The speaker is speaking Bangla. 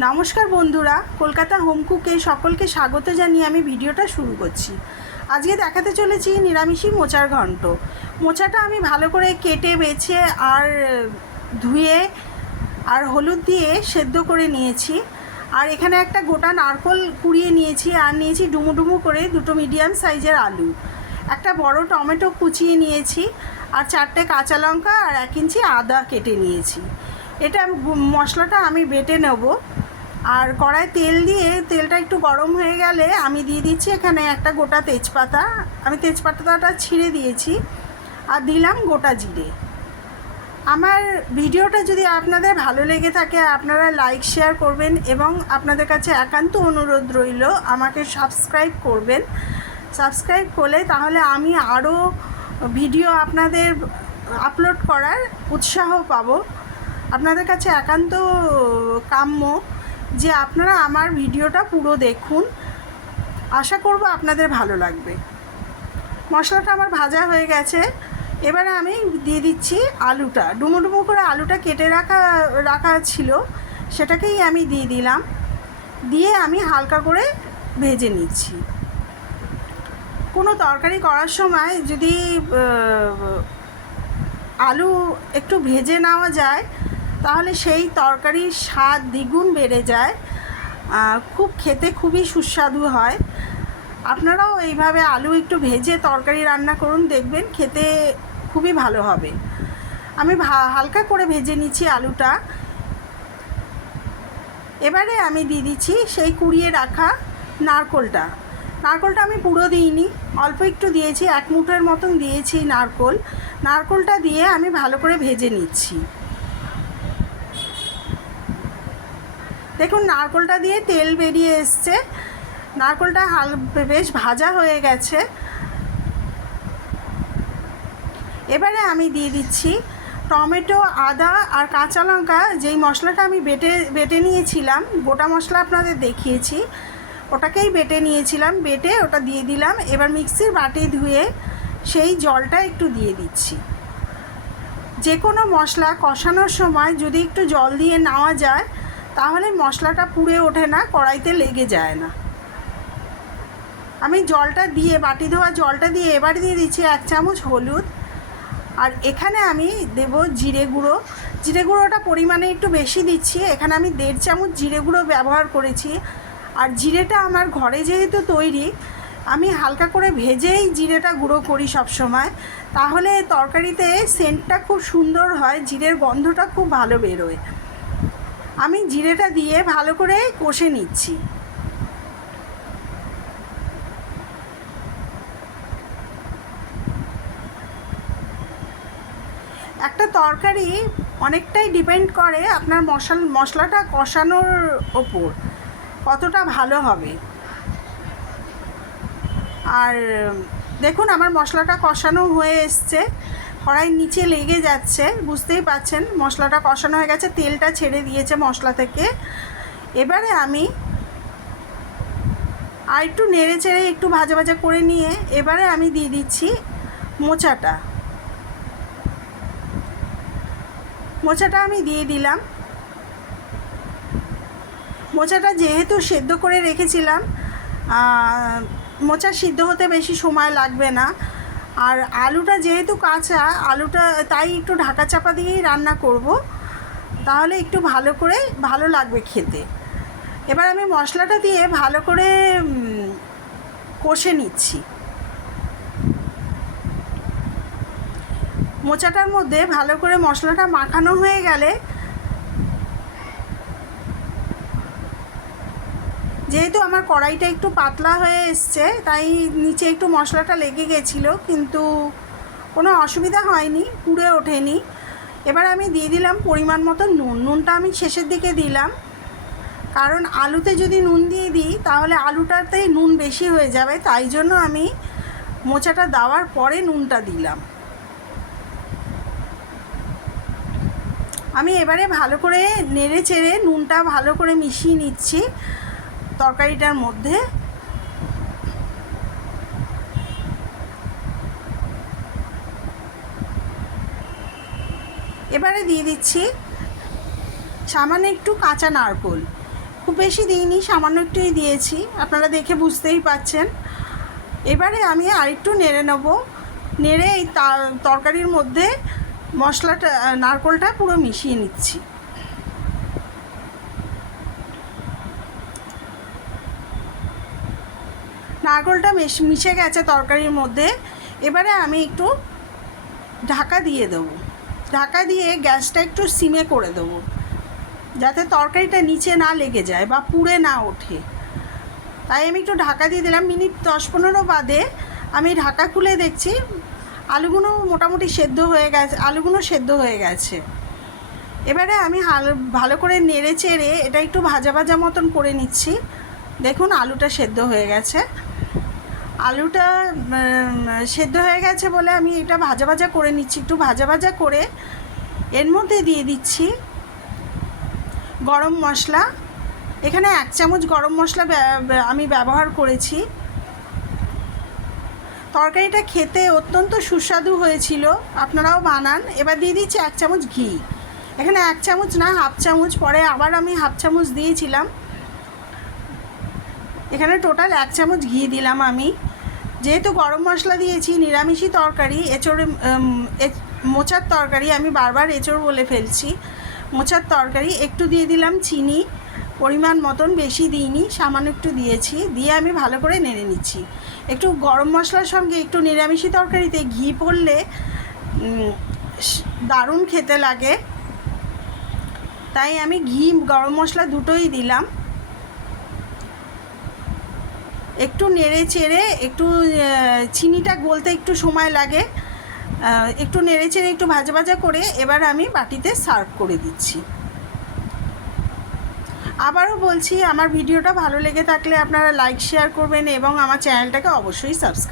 নমস্কার বন্ধুরা, কলকাতা হোম কুকে সকলকে স্বাগত জানিয়ে আমি ভিডিওটা শুরু করছি। আজকে দেখাতে চলেছি নিরামিষি মোচার ঘন্ট। মোচাটা আমি ভালো করে কেটে বেছে আর ধুয়ে আর হলুদ দিয়ে সেদ্ধ করে নিয়েছি। আর এখানে একটা গোটা নারকেল কুড়িয়ে নিয়েছি, আর নিয়েছি ডুমো ডুমো করে দুটো মিডিয়াম সাইজের আলু, একটা বড় টমেটো কুচিয়ে নিয়েছি, আর 4টে কাঁচা লঙ্কা আর 1 ইঞ্চি আদা কেটে নিয়েছি। এটা মশলাটা আমি বেটে নেব। আর কড়ায় তেল দিয়ে তেলটা একটু গরম হয়ে গেলে আমি দিয়ে দিচ্ছি এখানে একটা গোটা তেজপাতা। আমি তেজপাতাটা ছিঁড়ে দিয়েছি, আর দিলাম গোটা জিরে। আমার ভিডিওটা যদি আপনাদের ভালো লেগে থাকে আপনারা লাইক শেয়ার করবেন, এবং আপনাদের কাছে একান্ত অনুরোধ রইল আমাকে সাবস্ক্রাইব করবেন। সাবস্ক্রাইব করলে তাহলে আমি আরও ভিডিও আপনাদের আপলোড করার উৎসাহ পাবো। আপনাদের কাছে একান্ত কাম্য যে আপনারা আমার ভিডিওটা পুরো দেখুন। আশা করব আপনাদের ভালো লাগবে। মশলাটা আমার ভাজা হয়ে গেছে। এবারে আমি দিয়ে দিচ্ছি আলুটা। ডুমো ডুমো করে আলুটা কেটে রাখা ছিল, সেটাকেই আমি দিয়ে দিলাম। দিয়ে আমি হালকা করে ভেজে নিচ্ছি। কোনো তরকারি করার সময় যদি আলু একটু ভেজে নেওয়া যায় তাহলে সেই তরকারির স্বাদ দ্বিগুণ বেড়ে যায়, খুব খেতে খুবই সুস্বাদু হয়। আপনারাও এইভাবে আলু একটু ভেজে তরকারি রান্না করুন, দেখবেন খেতে খুবই ভালো হবে। আমি হালকা করে ভেজে নিচ্ছি আলুটা। এবারে আমি দিয়ে দিচ্ছি সেই কুড়িয়ে রাখা নারকেলটা। নারকেলটা আমি পুরো দিইনি, অল্প একটু দিয়েছি, 1 মুঠোর মতন দিয়েছি নারকেলটা দিয়ে আমি ভালো করে ভেজে নিচ্ছি। দেখুন নারকেলটা দিয়ে তেল বেরিয়ে এসছে, নারকেলটা বেশ ভাজা হয়ে গেছে। এবারে আমি দিয়ে দিচ্ছি টমেটো, আদা আর কাঁচা লঙ্কা। যেই মশলাটা আমি বেটে নিয়েছিলাম, গোটা মশলা আপনাদের দেখিয়েছি, ওটাকেই বেটে নিয়েছিলাম, বেটে ওটা দিয়ে দিলাম। এবার মিক্সির বাটি ধুয়ে সেই জলটা একটু দিয়ে দিচ্ছি। যে কোনো মশলা কষানোর সময় যদি একটু জল দিয়ে নেওয়া যায় তাহলে মশলাটা পুড়ে ওঠে না, কড়াইতে লেগে যায় না। আমি জলটা দিয়ে, বাটি ধোয়া জলটা দিয়ে এবার দিয়ে দিচ্ছি 1 চামচ হলুদ। আর এখানে আমি দেব জিরে গুঁড়ো। জিরে গুঁড়োটা পরিমাণে একটু বেশি দিচ্ছি, এখানে আমি 1.5 চামচ জিরে গুঁড়ো ব্যবহার করেছি। আর জিরেটা আমার ঘরে যেহেতু তৈরি, আমি হালকা করে ভেজেই জিরেটা গুঁড়ো করি সব সময়, তাহলে তরকারিতে সেন্টটা খুব সুন্দর হয়, জিরের গন্ধটা খুব ভালো বেরোয়। আমি জিরেটা দিয়ে ভালো করে কষে নিচ্ছি। একটা তরকারি অনেকটাই ডিপেন্ড করে আপনার মশলাটা কষানোর ওপর, কতটা ভালো হবে। আর দেখুন আমার মশলাটা কষানো হয়ে এসছে, কড়াইয়ের নিচে লেগে যাচ্ছে, বুঝতেই পাচ্ছেন মশলাটা কষানো হয়ে গেছে, তেলটা ছেড়ে দিয়েছে মশলা থেকে। এবারে আমি আর একটু নেড়ে চেড়ে একটু ভাজা ভাজা করে নিয়ে এবারে আমি দিয়ে দিচ্ছি মোচাটা আমি দিয়ে দিলাম। মোচাটা যেহেতু সেদ্ধ করে রেখেছিলাম, মোচা সিদ্ধ হতে বেশি সময় লাগবে না। আর আলুটা যেহেতু কাঁচা, আলুটা তাই একটু ঢাকা চাপা দিয়েই রান্না করব, তাহলে একটু ভালো লাগবে খেতে। এবার আমি মশলাটা দিয়ে ভালো করে কষে নিচ্ছি। মোচাটার মধ্যে ভালো করে মশলাটা মাখানো হয়ে গেলে, যেহেতু আমার কড়াইটা একটু পাতলা হয়ে এসছে তাই নিচে একটু মশলাটা লেগে গেছিলো, কিন্তু কোনো অসুবিধা হয়নি, পুড়ে ওঠেনি। এবার আমি দিয়ে দিলাম পরিমাণ মতো নুনটা আমি শেষের দিকে দিলাম, কারণ আলুতে যদি নুন দিয়ে দিই তাহলে আলুটাতেই নুন বেশি হয়ে যাবে, তাই জন্য আমি মোচাটা দেওয়ার পরে নুনটা দিলাম। আমি এবারে ভালো করে নেড়ে চেড়ে নুনটা ভালো করে মিশিয়ে নিচ্ছি তরকারিটার মধ্যে। এবারে দিয়ে দিচ্ছি সামান্য একটু কাঁচা নারকেল। খুব বেশি দিইনি, সামান্য একটুই দিয়েছি, আপনারা দেখে বুঝতেই পাচ্ছেন। এবারে আমি আরেকটু নেড়ে নেব, নেড়ে এই তরকারির মধ্যে মশলাটা নারকেলটা পুরো মিশিয়ে নিচ্ছি। নারকেলটা মিশে গেছে তরকারির মধ্যে। এবারে আমি একটু ঢাকা দিয়ে দেবো, ঢাকা দিয়ে গ্যাসটা একটু সিমে করে দেবো, যাতে তরকারিটা নিচে না লেগে যায় বা পুড়ে না ওঠে। তাই আমি একটু ঢাকা দিয়ে দিলাম। মিনিট 10-15 বাদে আমি ঢাকা খুলে দেখছি আলুগুলো মোটামুটি সেদ্ধ হয়ে গেছে, আলুগুলো সেদ্ধ হয়ে গেছে। এবারে আমি ভালো করে নেড়ে চেড়ে এটা একটু ভাজা ভাজা মতন করে নিচ্ছি। দেখুন আলুটা সেদ্ধ হয়ে গেছে। আলুটা সেদ্ধ হয়ে গেছে বলে আমি এটা ভাজা ভাজা করে নিচ্ছি। একটু ভাজা ভাজা করে এর মধ্যে দিয়ে দিচ্ছি গরম মশলা। এখানে 1 চামচ গরম মশলা আমি ব্যবহার করেছি। তরকারিটা খেতে অত্যন্ত সুস্বাদু হয়েছিল, আপনারাও বানান। এবার দিয়ে দিচ্ছি 1 চামচ ঘি। এখানে 1 চামচ না, হাফ চামচ, পরে আবার আমি হাফ চামচ দিয়েছিলাম। এখানে টোটাল 1 চামচ ঘি দিলাম আমি। যেহেতু গরম মশলা দিয়েছি, নিরামিষি তরকারি, এঁচড়ে মোচার তরকারি, আমি বারবার এঁচড় বলে ফেলছি, মোচার তরকারি। একটু দিয়ে দিলাম চিনি, পরিমাণ মতন, বেশি দিইনি, সামান্য একটু দিয়েছি। দিয়ে আমি ভালো করে নেড়ে নিচ্ছি। একটু গরম মশলার সঙ্গে একটু নিরামিষি তরকারিতে ঘি পড়লে দারুণ খেতে লাগে, তাই আমি ঘি গরম মশলা দুটোই দিলাম। একটু নেড়ে চেড়ে, একটু চিনিটা গলতে একটু সময় লাগে, একটু নেড়ে চেড়ে একটু ভাজা ভাজা করে এবার আমি বাটিতে সার্ভ করে দিচ্ছি। আবারও বলছি, আমার ভিডিওটা ভালো লেগে থাকলে আপনারা লাইক শেয়ার করবেন এবং আমার চ্যানেলটাকে অবশ্যই সাবস্ক্রাইব